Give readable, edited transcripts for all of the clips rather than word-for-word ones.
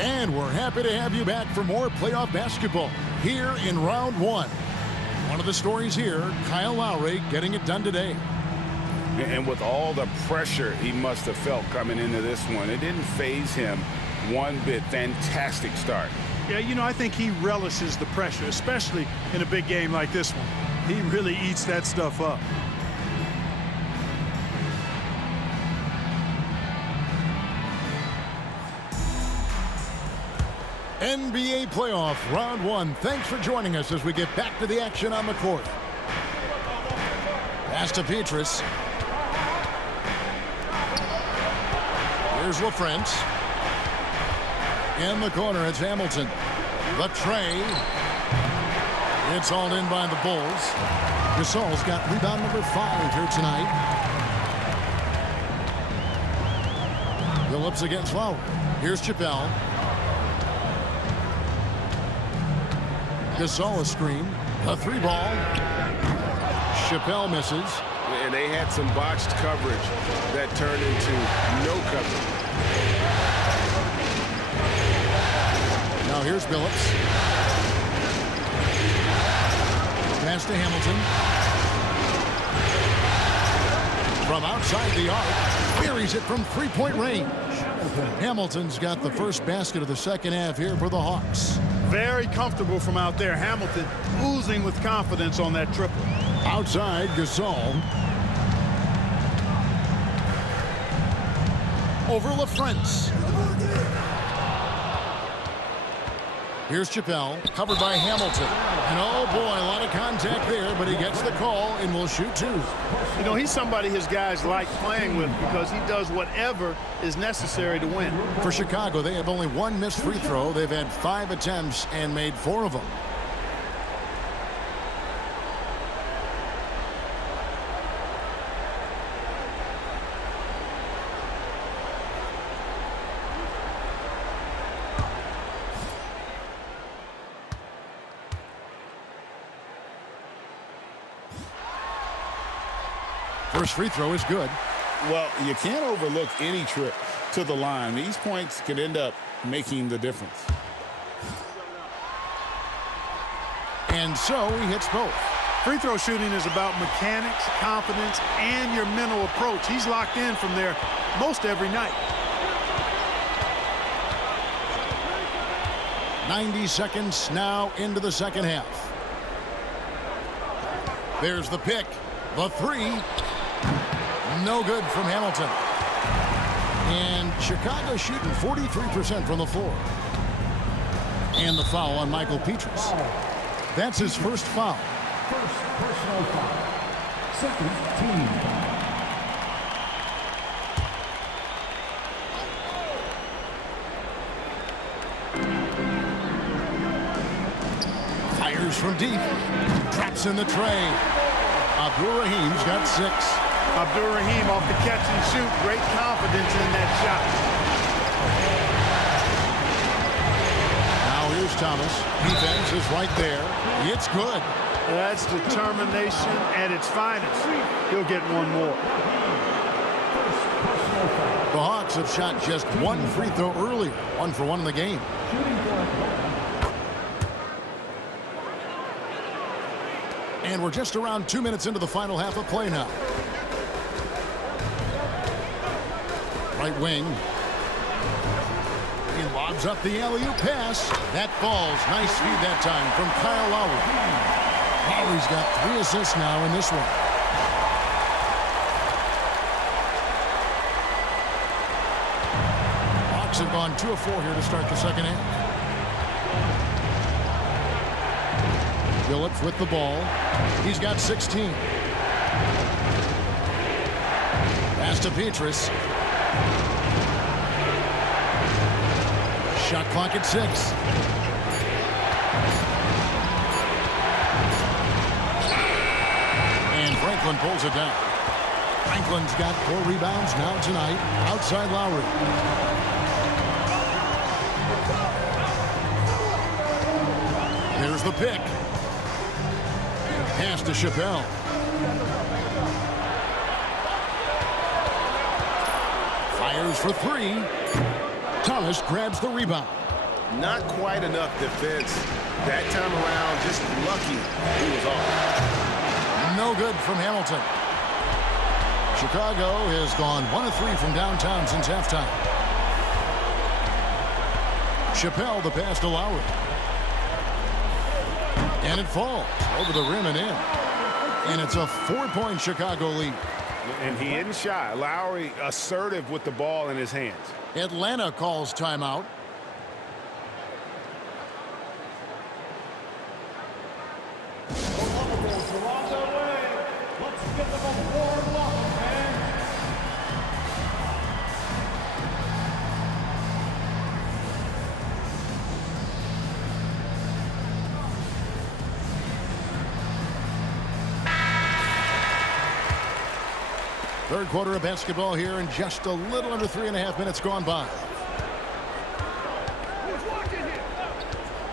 And we're happy to have you back for more playoff basketball here in round one. One of the stories here, Kyle Lowry getting it done today. And with all the pressure he must have felt coming into this one, it didn't faze him one bit. Fantastic start. Yeah, you know, I think he relishes the pressure, especially in a big game like this one. He really eats that stuff up. NBA playoff round one. Thanks for joining us as we get back to the action on the court. Pass to Petrus. Here's LaFrance. In the corner, it's Hamilton. The tray. It's hauled in by the Bulls. Gasol's got rebound number 5 here tonight. Phillips against Lowry. Here's Chappelle. Gasol a screen. A 3-ball. Chappelle misses. And they had some botched coverage that turned into no coverage. Now here's Phillips. Pass to Hamilton. From outside the arc, buries it from three-point range. Hamilton's got the first basket of the second half here for the Hawks. Very comfortable from out there. Hamilton oozing with confidence on that triple. Outside, Gasol. Over LaFrance. Here's Chappelle, covered by Hamilton. And oh boy, a lot of contact there, but he gets the call and will shoot 2. You know, he's somebody his guys like playing with because he does whatever is necessary to win. For Chicago, they have only 1 missed free throw. They've had 5 attempts and made 4 of them. First free throw is good. Well, you can't overlook any trip to the line. These points could end up making the difference. And so he hits both. Free throw shooting is about mechanics, confidence, and your mental approach. He's locked in from there most every night. 90 seconds now into the second half. There's the pick. The 3. No good from Hamilton. And Chicago shooting 43% from the floor. And the foul on Michael Petrus. That's his first foul. First personal foul. Second team foul. Fires from deep. Traps in the tray. Abdur-Rahim's got 6. Abdur-Rahim off the catch and shoot. Great confidence in that shot. Now here's Thomas. Defense is right there. It's good. That's determination at its finest. He'll get one more. The Hawks have shot just 1 free throw earlier. 1 for 1 in the game. And we're just around 2 minutes into the final half of play now. Right wing. He lobs up the alley-oop pass. That falls. Nice feed that time from Kyle Lowry. Lowry's got 3 assists now in this one. Hawks have gone 2 of 4 here to start the second half. Phillips with the ball. He's got 16. Pass to Petrus. Shot clock at 6. And Franklin pulls it down. Franklin's got 4 rebounds now tonight. Outside Lowry. Here's the pick. Pass to Chappelle. Fires for 3. Thomas grabs the rebound. Not quite enough defense. That time around, just lucky he was off. No good from Hamilton. Chicago has gone 1 of 3 from downtown since halftime. Chappelle, the pass to Lowry. And it falls over the rim and in. And it's a 4-point Chicago lead. And he isn't shy. Lowry assertive with the ball in his hands. Atlanta calls timeout. Let's get them a warm welcome, fans. Third quarter of basketball here, and just a little under 3.5 minutes gone by.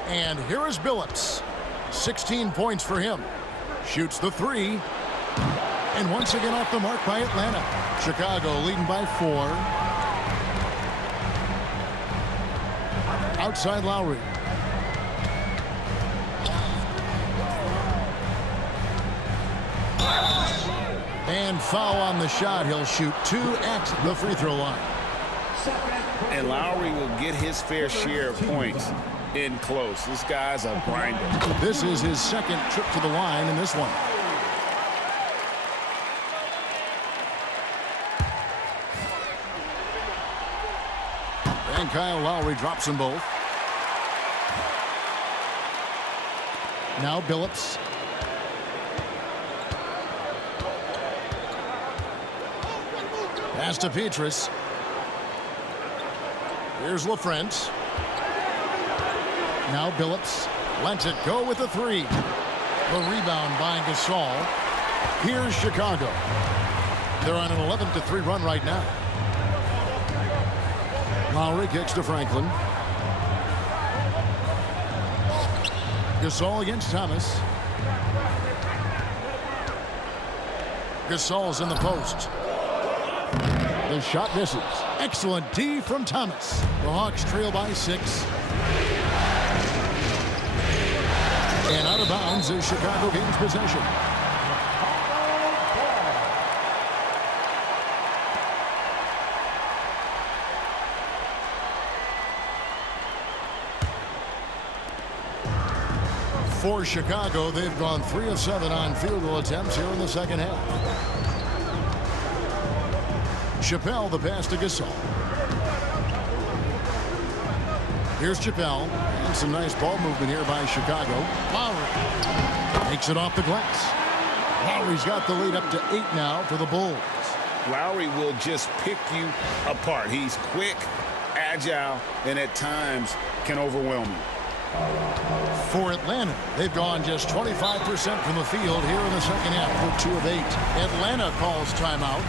And here is Billups. 16 points for him. Shoots the 3. And once again off the mark by Atlanta. Chicago leading by 4. Outside Lowry. And foul on the shot. He'll shoot 2 at the free throw line. And Lowry will get his fair share of points in close. This guy's a grinder. This is his second trip to the line in this one. And Kyle Lowry drops them both. Now Billups. Pass to Petrus. Here's LaFrentz. Now Billups lets it go with a 3. The rebound by Gasol. Here's Chicago. They're on an 11-3 run right now. Lowry kicks to Franklin. Gasol against Thomas. Gasol's in the post. The shot misses. Excellent D from Thomas. The Hawks trail by 6. And out of bounds as Chicago gains possession. For Chicago, they've gone 3 of 7 on field goal attempts here in the second half. Chappelle, the pass to Gasol. Here's Chappelle. And some nice ball movement here by Chicago. Lowry takes it off the glass. Lowry's got the lead up to 8 now for the Bulls. Lowry will just pick you apart. He's quick, agile, and at times can overwhelm you. For Atlanta, they've gone just 25% from the field here in the second half for 2 of 8. Atlanta calls timeout.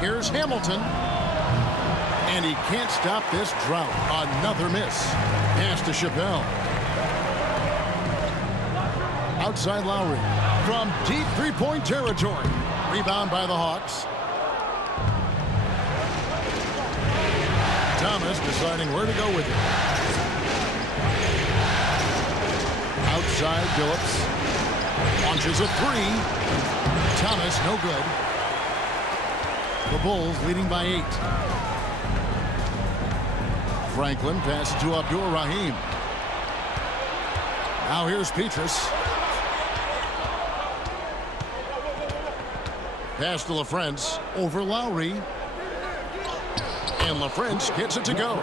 Here's Hamilton. And he can't stop this drought. Another miss. Pass to Chappelle. Outside Lowry. From deep three-point territory. Rebound by the Hawks. Thomas deciding where to go with it. Outside Billups. Launches a 3. Thomas, no good. The Bulls leading by 8. Franklin passes to Abdur Rahim. Now here's Petrus. Pass to LaFrentz over Lowry. And LaFrentz gets it to go.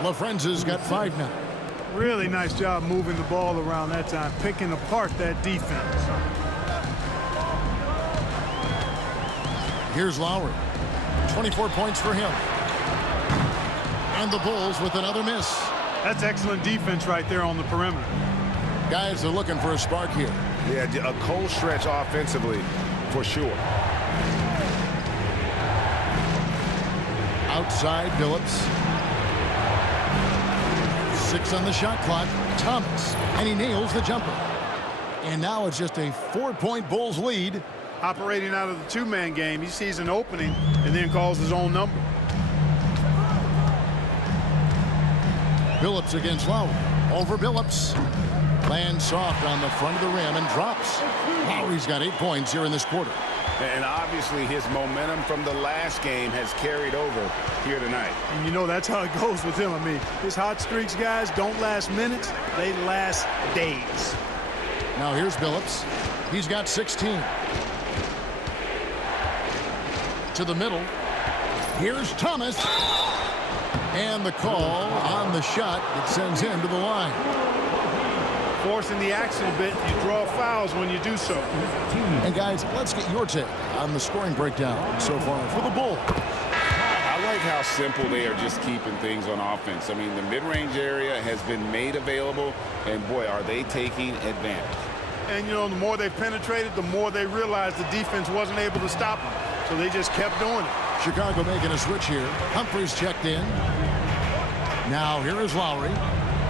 LaFrentz has got 5 now. Really nice job moving the ball around that time, picking apart that defense. Here's Lowry. 24 points for him. And the Bulls with another miss. That's excellent defense right there on the perimeter. Guys are looking for a spark here. Yeah, a cold stretch offensively for sure. Outside, Billups. 6 on the shot clock. Thomas. And he nails the jumper. And now it's just a 4-point Bulls lead. Operating out of the two-man game, he sees an opening and then calls his own number. Billups against Lowry. Over Billups. Lands soft on the front of the rim and drops. Lowry's got 8 points here in this quarter. And obviously his momentum from the last game has carried over here tonight. And you know that's how it goes with him. I mean, his hot streaks, guys, don't last minutes. They last days. Now here's Billups. He's got 16. To the middle. Here's Thomas. And the call on the shot that sends him to the line. Forcing the action a bit, you draw fouls when you do so. And guys, let's get your take on the scoring breakdown so far for the Bulls. I like how simple they are just keeping things on offense. I mean, the mid-range area has been made available, and boy, are they taking advantage. And, you know, the more they penetrated, the more they realized the defense wasn't able to stop them. So they just kept doing it. Chicago making a switch here. Humphries checked in. Now here is Lowry.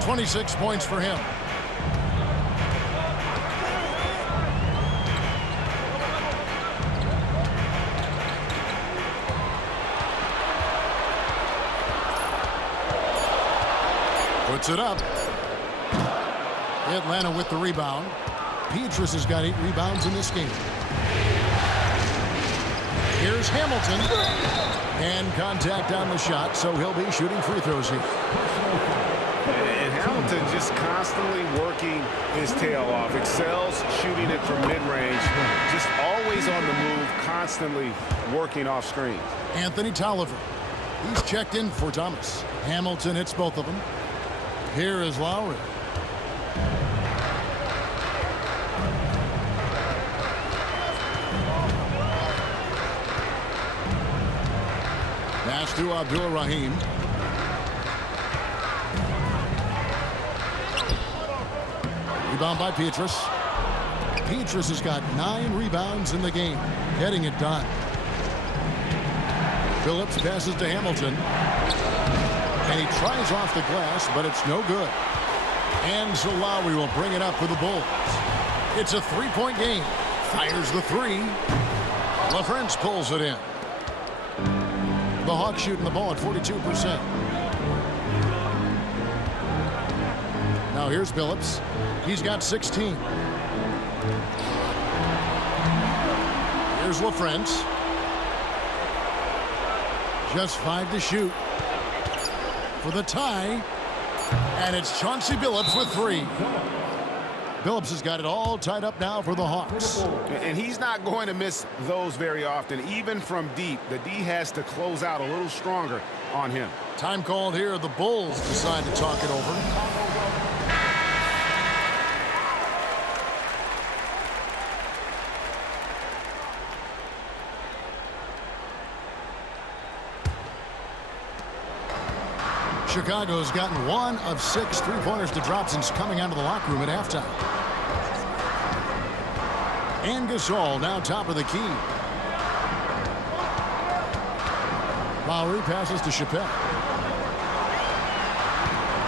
26 points for him. Puts it up. Atlanta with the rebound. Petrus has got 8 rebounds in this game. Here's Hamilton. And contact on the shot, so he'll be shooting free throws here. And Hamilton just constantly working his tail off. Excels shooting it from mid-range. Just always on the move, constantly working off screen. Anthony Tolliver. He's checked in for Thomas. Hamilton hits both of them. Here is Lowry. Pass to Abdul-Rahim. Rebound by Petrus. Petrus has got 9 rebounds in the game. Getting it done. Billups passes to Hamilton. And he tries off the glass, but it's no good. And so Lowry will bring it up for the Bulls. It's a 3-point game. Fires the 3. LaFrentz pulls it in. The Hawks shooting the ball at 42%. Now here's Billups. He's got 16. Here's LaFrentz. Just 5 to shoot. For the tie. And it's Chauncey Billups with 3. Billups has got it all tied up now for the Hawks. And he's not going to miss those very often. Even from deep, the D has to close out a little stronger on him. Time called here. The Bulls decide to talk it over. Chicago's gotten 1 of 6 3-pointers to drop since coming out of the locker room at halftime. And Gasol now top of the key. Lowry passes to Chappelle.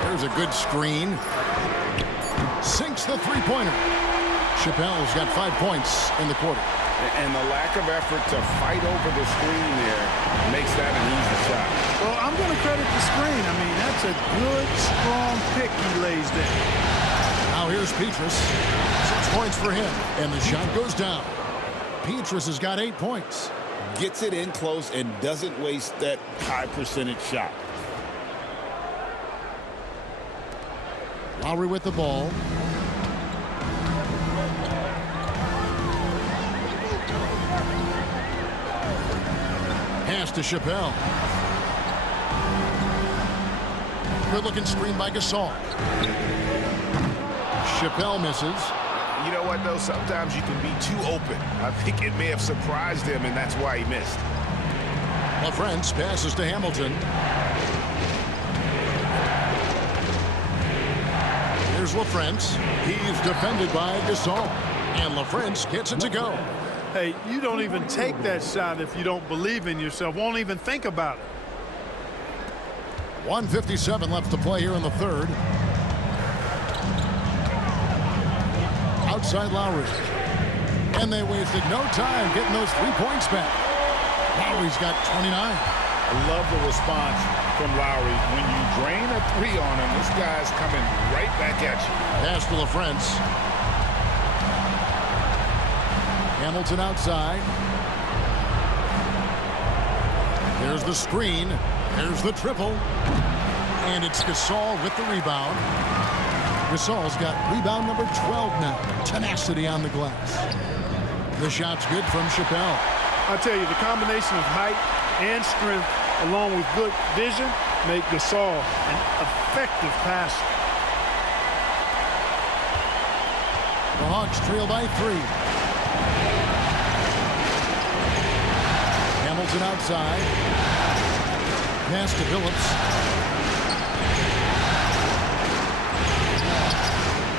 There's a good screen. Sinks the 3-pointer. Chappelle's got 5 points in the quarter. And the lack of effort to fight over the screen there makes that an easy shot. Well, I'm going to credit the screen. I mean, that's a good, strong pick he lays there. Now here's Petrus. 6 points for him. And the shot goes down. Petrus has got 8 points. Gets it in close and doesn't waste that high percentage shot. Lowry with the ball. Pass to Chappelle. Good-looking screen by Gasol. Chappelle misses. You know what, though? Sometimes you can be too open. I think it may have surprised him, and that's why he missed. LaFrentz passes to Hamilton. Here's LaFrentz. He's defended by Gasol. And LaFrentz gets it to go. Hey, you don't even take that shot if you don't believe in yourself. Won't even think about it. 1:57 left to play here in the third. Outside Lowry. And they wasted no time getting those 3 points back. Lowry's got 29. I love the response from Lowry. When you drain a three on him, this guy's coming right back at you. Pass to LaFrance. Hamilton outside. There's the screen. There's the triple. And it's Gasol with the rebound. Gasol's got rebound number 12 now. Tenacity on the glass. The shot's good from Chappelle. I tell you, the combination of height and strength, along with good vision, make Gasol an effective passer. The Hawks trail by 3. Hamilton outside. Pass to Phillips.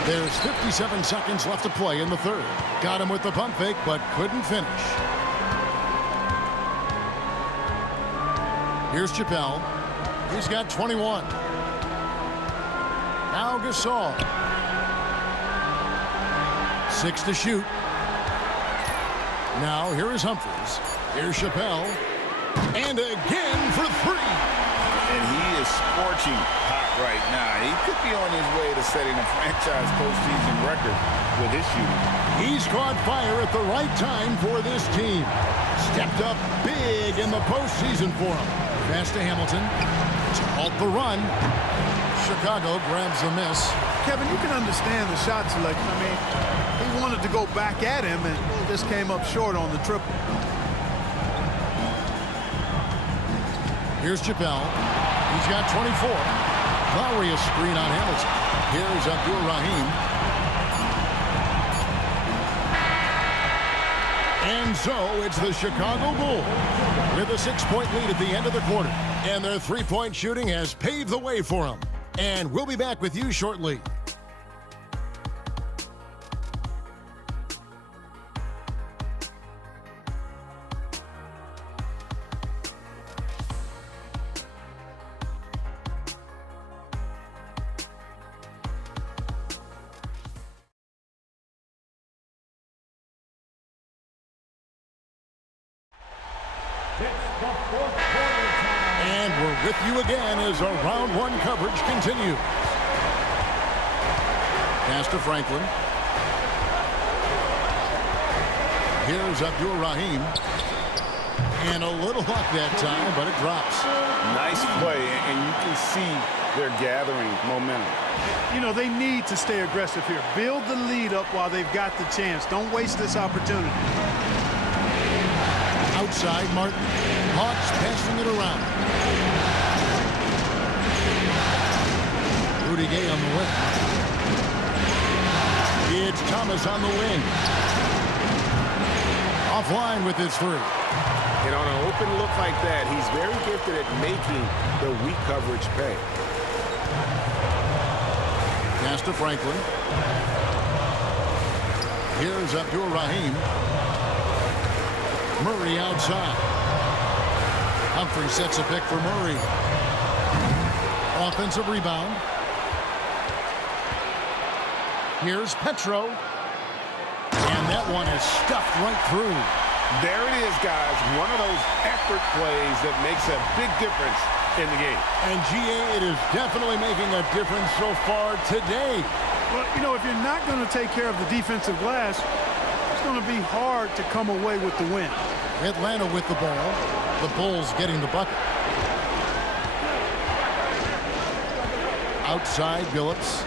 There's 57 seconds left to play in the third. Got him with the pump fake, but couldn't finish. Here's Chappelle. He's got 21. Now Gasol. 6 to shoot. Now here is Humphries. Here's Chappelle. And again for 3. And he is scorching hot right now. He could be on his way to setting a franchise postseason record with his shooting. He's caught fire at the right time for this team. Stepped up big in the postseason for him. Pass to Hamilton to halt the run. Chicago grabs the miss. Kevin, you can understand the shot selection. I mean, he wanted to go back at him and just came up short on the triple. Here's Chappelle. He's got 24. Lowry a screen on Hamilton. Here's Abdul Rahim. And so it's the Chicago Bulls with a 6-point lead at the end of the quarter. And their 3-point shooting has paved the way for them. And we'll be back with you shortly. And we're with you again as our round 1 coverage continues. Pass to Franklin. Here's Abdul Rahim. And a little luck that time, but it drops. Nice play, and you can see they're gathering momentum. You know, they need to stay aggressive here. Build the lead up while they've got the chance. Don't waste this opportunity. Outside Martin. Hawks passing it around. Rudy Gay on the wing. It's Thomas on the wing. Offline with his 3. And on an open look like that, he's very gifted at making the weak coverage pay. Pass to Franklin. Here's Abdul Rahim. Murray outside. Humphrey sets a pick for Murray. Offensive rebound. Here's Petro. And that one is stuffed right through. There it is, guys. One of those effort plays that makes a big difference in the game. And GA, it is definitely making a difference so far today. Well, you know, if you're not going to take care of the defensive glass, it's going to be hard to come away with the win. Atlanta with the ball. The Bulls getting the bucket. Outside, Billups.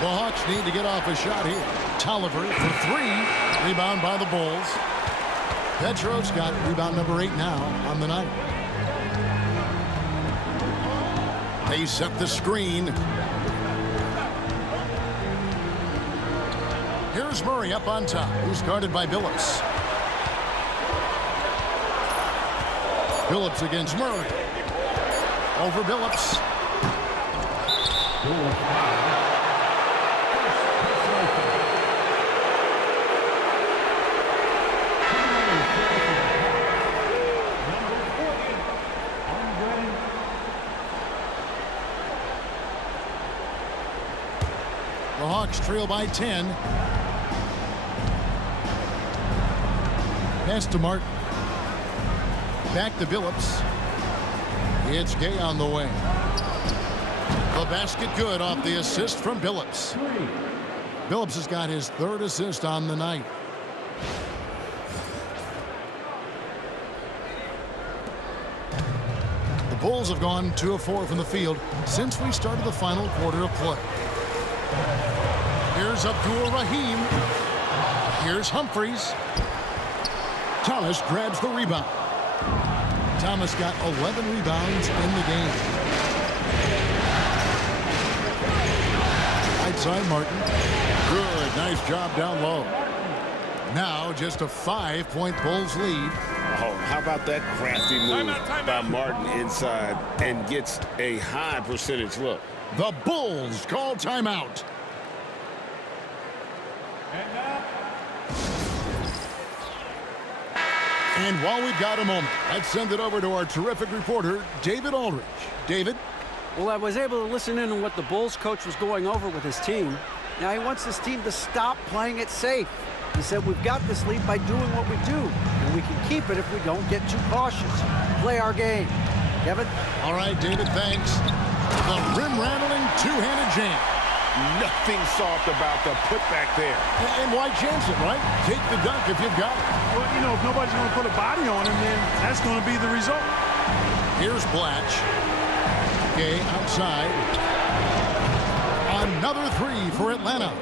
The Hawks need to get off a shot here. Tolliver for 3. Rebound by the Bulls. Petro's got rebound number 8 now on the night. They set the screen. Here's Murray up on top. He's guarded by Billups. Billups against Murray. Over Billups. The Hawks trail by 10. Pass to Martin. Back to Billups. It's Gay on the way. The basket good off the assist from Billups. Billups has got his 3rd assist on the night. The Bulls have gone 2 of 4 from the field since we started the final quarter of play. Here's Abdul Rahim. Here's Humphries. Thomas grabs the rebound. Thomas got 11 rebounds in the game. Right side, Martin. Good, nice job down low. Now just a 5-point Bulls lead. Oh, how about that crafty move by Martin inside and gets a high percentage look. The Bulls call timeout. And while we've got a moment, let's send it over to our terrific reporter, David Aldridge. David? Well, I was able to listen in on what the Bulls coach was going over with his team. Now, he wants his team to stop playing it safe. He said, we've got this lead by doing what we do, and we can keep it if we don't get too cautious. Play our game. Kevin? All right, David, thanks. The rim-rattling two-handed jam. Nothing soft about the putback there. And why chance it, right? Take the dunk if you've got it. Well, you know, if nobody's going to put a body on him, then that's going to be the result. Here's Blatch. Gay outside. Another 3 for Atlanta.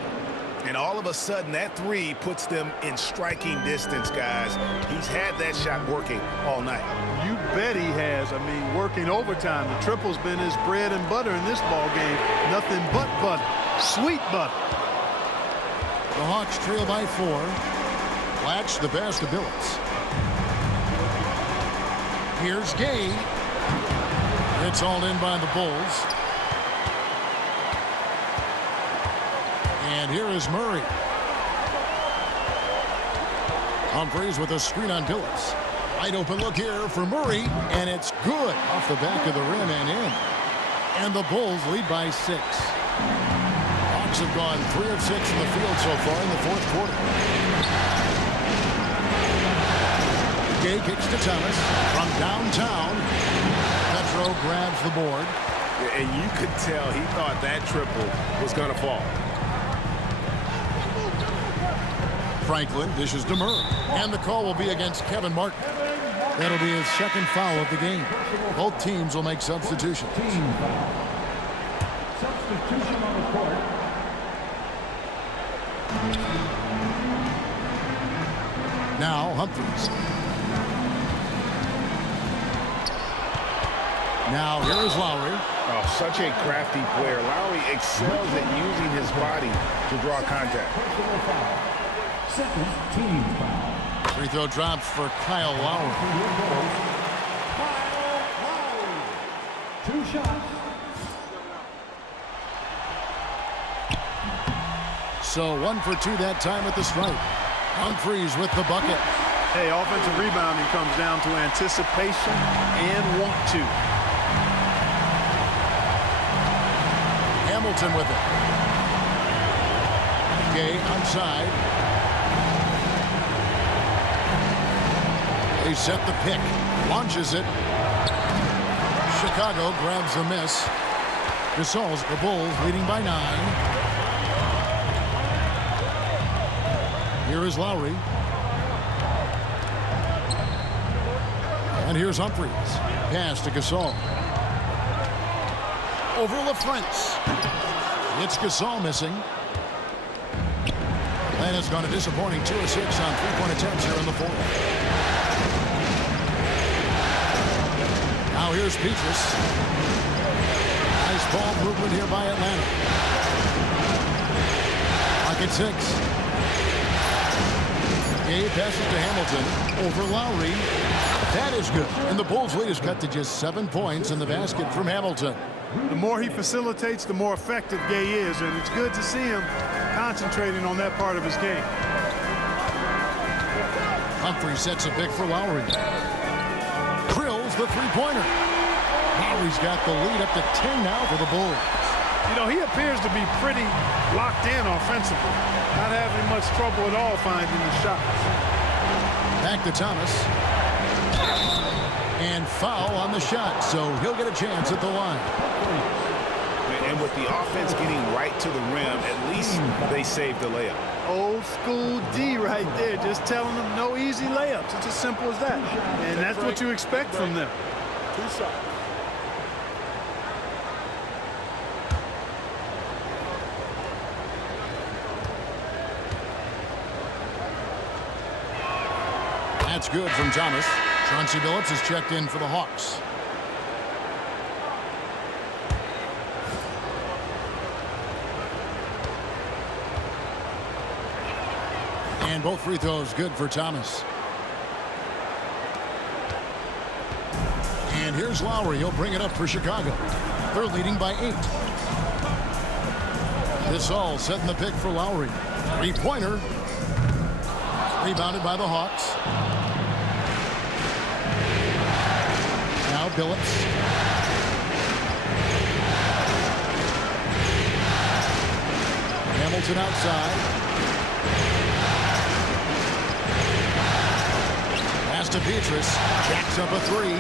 And all of a sudden, that 3 puts them in striking distance, guys. He's had that shot working all night. You bet he has. I mean, working overtime. The triple's been his bread and butter in this ball game. Nothing but butter. Sweet butter. The Hawks trail by 4. Blatch the pass to Billups. Here's Gay. It's all in by the Bulls. And here is Murray. Humphries with a screen on Billups. Wide open look here for Murray, and it's good off the back of the rim and in. And the Bulls lead by 6. Hawks have gone 3 of 6 in the field so far in the 4th quarter. Gay kicks to Thomas from downtown. Petro grabs the board. And you could tell he thought that triple was going to fall. Franklin dishes to Murray. And the call will be against Kevin Martin. That'll be his 2nd foul of the game. Both teams will make substitutions. Team foul. Substitution on the court. Now Humphries. Now here is Lowry. Oh, such a crafty player. Lowry excels at using his body to draw contact. Personal foul. 2nd team foul. Free throw drops for Kyle Lowry. Kyle Lowry. 2 shots. So 1 for 2 that time at the stripe. Humphries with the bucket. Hey, offensive rebounding comes down to anticipation and want to. Hamilton with it. Gay outside. They set the pick. Launches it. Chicago grabs the miss. Gasol's the Bulls leading by 9. Here is Lowry. And here's Humphries. Pass to Gasol. Over LaFrentz. It's Gasol missing. Atlanta's gone a disappointing 2 of 6 on 3-point attempts here in the 4th. Now here's Petrus. Nice ball movement here by Atlanta. Lock at 6. Gay passes to Hamilton. Over Lowry. That is good. And the Bulls' lead is cut to just 7 points in the basket from Hamilton. The more he facilitates, the more effective Gay is, and it's good to see him concentrating on that part of his game. Humphrey sets a pick for Lowry. Drills the three-pointer. Lowry's got the lead up to 10 now for the Bulls. You know, he appears to be pretty locked in offensively. Not having much trouble at all finding the shots. Back to Thomas. And foul on the shot, so he'll get a chance at the line. And with the offense getting right to the rim, at least they saved the layup. Old school D right there, just telling them no easy layups. It's as simple as that. And that's what you expect from them. 2 shots. That's good from Thomas. Chauncey Billups is checked in for the Hawks. And both free throws good for Thomas. And here's Lowry. He'll bring it up for Chicago. They're leading by 8. Gasol setting the pick for Lowry. Three-pointer. Rebounded by the Hawks. Now Billups. Hamilton outside. Pass to Petrus. Jacks up a 3.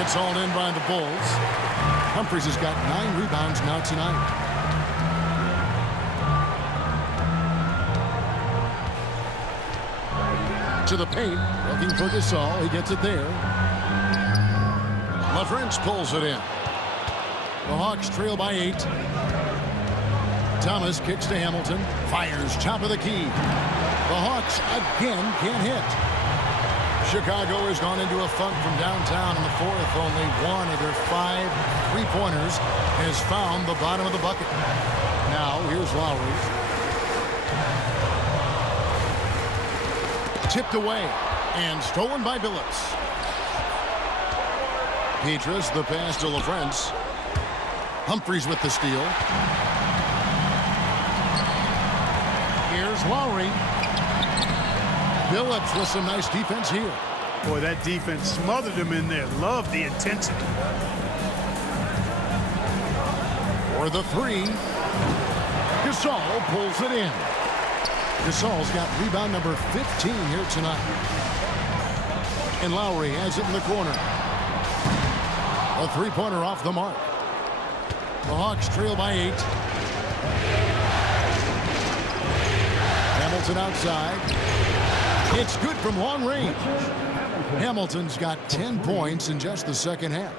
It's hauled in by the Bulls. Humphries has got 9 rebounds now tonight. To the paint, looking for Gasol. He gets it there. LaFrentz pulls it in. The Hawks trail by 8. Thomas kicks to Hamilton. Fires top of the key. The Hawks again can't hit. Chicago has gone into a funk from downtown in the 4th. Only 1 of their 5 3-pointers has found the bottom of the bucket. Now here's Lowry. Tipped away and stolen by Billups. Petrus, the pass to LaFrentz. Humphries with the steal. Here's Lowry. Billups with some nice defense here. Boy, that defense smothered him in there. Love the intensity. For the 3. Gasol pulls it in. Gasol's got rebound number 15 here tonight. And Lowry has it in the corner. A 3-pointer off the mark. The Hawks trail by 8. Hamilton outside. It's good from long range. Hamilton's got 10 points in just the second half.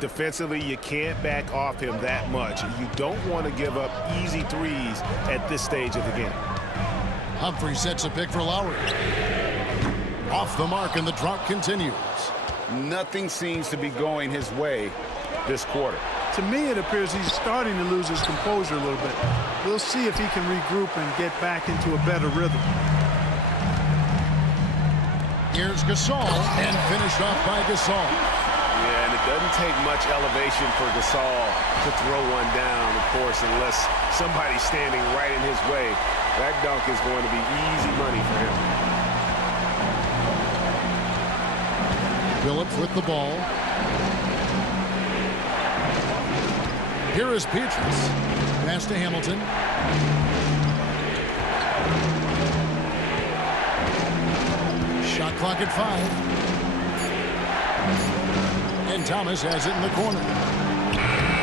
Defensively, you can't back off him that much. You don't want to give up easy threes at this stage of the game. Humphrey sets a pick for Lowry. Off the mark, and the drought continues. Nothing seems to be going his way this quarter. To me, it appears he's starting to lose his composure a little bit. We'll see if he can regroup and get back into a better rhythm. Here's Gasol, and finished off by Gasol. Yeah, and it doesn't take much elevation for Gasol to throw one down, of course, unless somebody's standing right in his way. That dunk is going to be easy money for him. Billups with the ball. Here is Petrus. Pass to Hamilton. Shot clock at 5. And Thomas has it in the corner.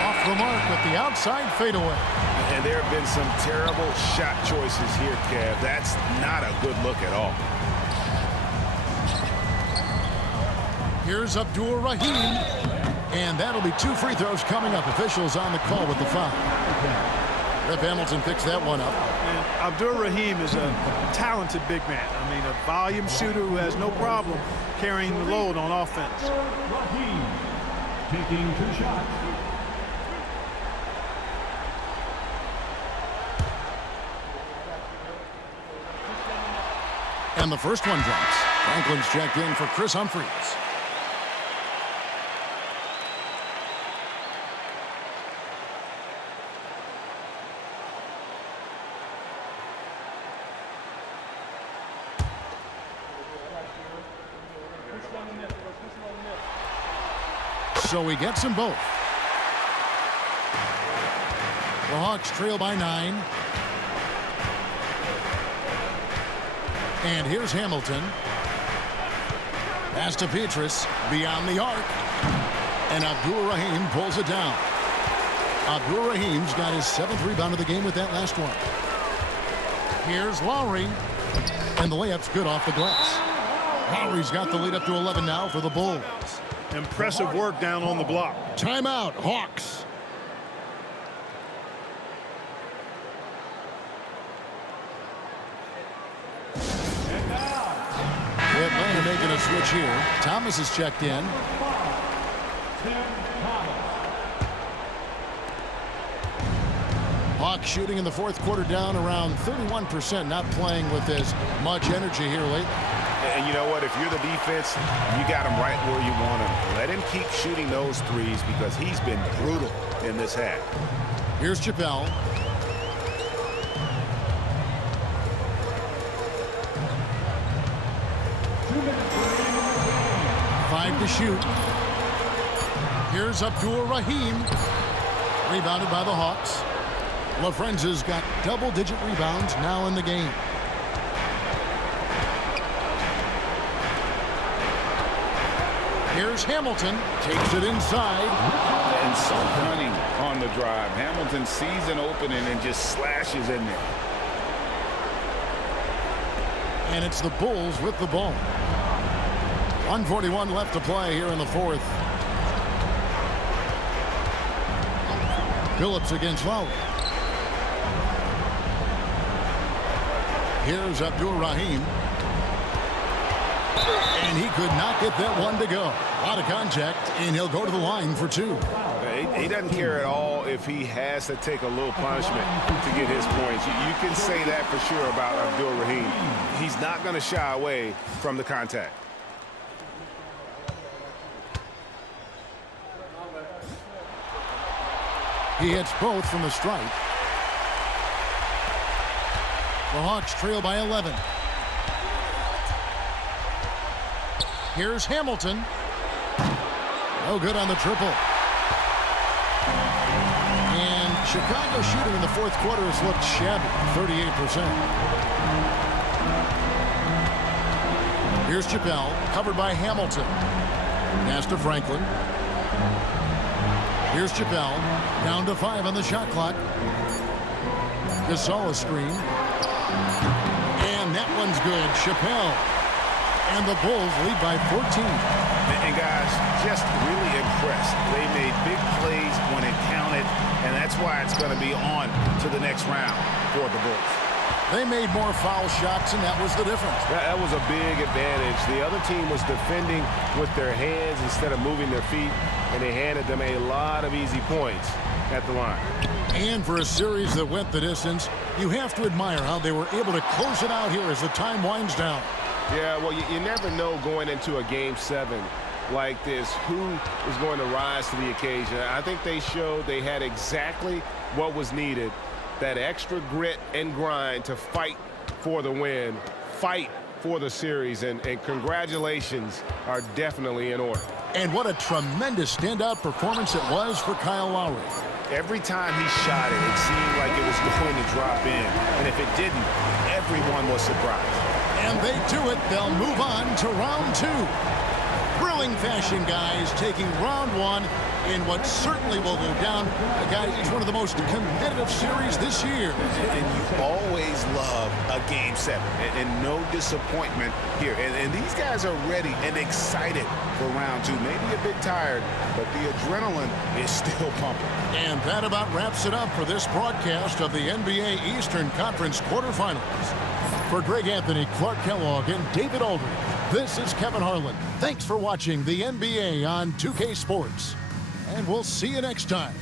Off the mark with the outside fadeaway. And there have been some terrible shot choices here, Kev. That's not a good look at all. Here's Abdul Rahim. And that'll be 2 free throws coming up. Officials on the call with the foul. Rip Hamilton picks that one up. And Abdul Rahim is a talented big man. I mean, a volume shooter who has no problem carrying the load on offense. Rahim taking 2 shots. And the first one drops. Franklin's checked in for Chris Humphries. So he gets them both. The Hawks trail by 9. And here's Hamilton. Pass to Petrus beyond the arc. And Abdur-Rahim pulls it down. Abdur-Rahim's got his 7th rebound of the game with that last one. Here's Lowry. And the layup's good off the glass. Lowry's got the lead up to 11 now for the Bulls. Impressive work down on the block. Timeout, Hawks. Atlanta making a switch here. Thomas is checked in. Hawks shooting in the 4th quarter down around 31%, not playing with as much energy here lately. And you know what? If you're the defense, you got him right where you want him. Let him keep shooting those threes because he's been brutal in this half. Here's Chappelle. Five to shoot. Here's Abdur-Rahim. Rebounded by the Hawks. LaFrenza's got double-digit rebounds now in the game. Here's Hamilton. Takes it inside. And so cunning on the drive. Hamilton sees an opening and just slashes in there. And it's the Bulls with the ball. 1:41 left to play here in the 4th. Phillips against Lowry. Here's Abdur-Rahim. And he could not get that one to go. A lot of contact, and he'll go to the line for 2. He doesn't care at all if he has to take a little punishment to get his points. You can say that for sure about Abdur-Rahim. He's not going to shy away from the contact. He hits both from the stripe. The Hawks trail by 11. Here's Hamilton. No good on the triple. And Chicago shooting in the 4th quarter has looked shabby, 38%. Here's Chappelle, covered by Hamilton. Pass to Franklin. Here's Chappelle, down to 5 on the shot clock. Gasol screen. And that one's good. Chappelle. And the Bulls lead by 14. And guys, just really impressed. They made big plays when it counted, and that's why it's going to be on to the next round for the Bulls. They made more foul shots, and that was the difference. That was a big advantage. The other team was defending with their hands instead of moving their feet, and they handed them a lot of easy points at the line. And for a series that went the distance, you have to admire how they were able to close it out here as the time winds down. Yeah, well, you never know going into a Game 7 like this who is going to rise to the occasion. I think they showed they had exactly what was needed, that extra grit and grind to fight for the win, fight for the series, and congratulations are definitely in order. And what a tremendous standout performance it was for Kyle Lowry. Every time he shot it, it seemed like it was going to drop in. And if it didn't, everyone was surprised. And they do it. They'll move on to round 2. Thrilling fashion, guys, taking round 1 in what certainly will go down. Guys, it's one of the most competitive series this year. And you always love a Game 7. And no disappointment here. And these guys are ready and excited for round 2. Maybe a bit tired, but the adrenaline is still pumping. And that about wraps it up for this broadcast of the NBA Eastern Conference quarterfinals. For Greg Anthony, Clark Kellogg, and David Aldridge, this is Kevin Harlan. Thanks for watching the NBA on 2K Sports. And we'll see you next time.